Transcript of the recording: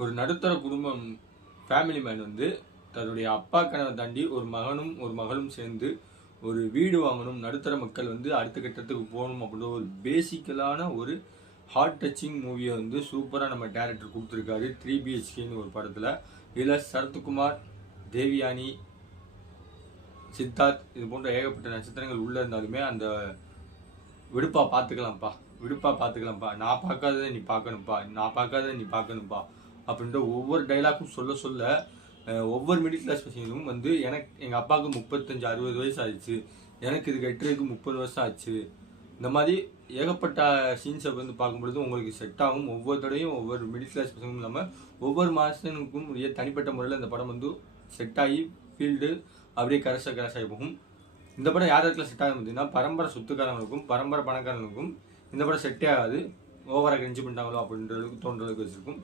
ஒரு நடுத்தர குடும்பம் ஃபேமிலி மேன் வந்து தன்னுடைய அப்பா கனவை தாண்டி ஒரு மகனும் ஒரு மகளும் சேர்ந்து ஒரு வீடு வாங்கணும், நடுத்தர மக்கள் வந்து அடுத்த கட்டத்துக்கு போகணும் அப்படின்ற ஒரு பேசிக்கலான ஒரு ஹார்ட் டச்சிங் மூவியை வந்து சூப்பராக நம்ம டேரக்டர் கொடுத்துருக்காரு 3BHKன்னு ஒரு படத்தில். இதில் சரத்குமார், தேவியானி, சித்தார்த் இது போன்ற ஏகப்பட்ட நட்சத்திரங்கள் உள்ளே இருந்தாலுமே அந்த விடுப்பா பார்த்துக்கலாம்ப்பா, நான் பார்க்காததை நீ பார்க்கணும்ப்பா, நான் பார்க்காததை நீ பார்க்கணும்ப்பா அப்படின்ற ஒவ்வொரு டைலாக்கும் சொல்ல சொல்ல ஒவ்வொரு மிடில் கிளாஸ் பசங்களும் வந்து எங்கள் அப்பாவுக்கு 35-60 வயசு ஆயிடுச்சு, எனக்கு இது கட்டுறதுக்கு 30 வருஷம் ஆச்சு, இந்த மாதிரி ஏகப்பட்ட சீன்ஸை வந்து பார்க்கும்பொழுது உங்களுக்கு செட் ஆகும். ஒவ்வொரு தடையும் ஒவ்வொரு மிடில் கிளாஸ் பசங்களும் இல்லாமல் ஒவ்வொரு மாதனுக்கும் தனிப்பட்ட முறையில் இந்த படம் வந்து செட் ஆகி ஃபீல்டு அப்படியே கரசாகி போகும். இந்த படம் யாருக்கெல்லாம் செட் ஆகும் பார்த்தீங்கன்னா, பரம்பரை சொத்துக்காரங்களுக்கும் பரம்பரை பணக்காரங்களுக்கும் இந்த படம் செட்டே ஆகாது. ஓவராக கெஞ்சி பண்ணிட்டாங்களோ அப்படின்றதுக்கு தோன்ற அளவுக்கு வச்சிருக்கும்.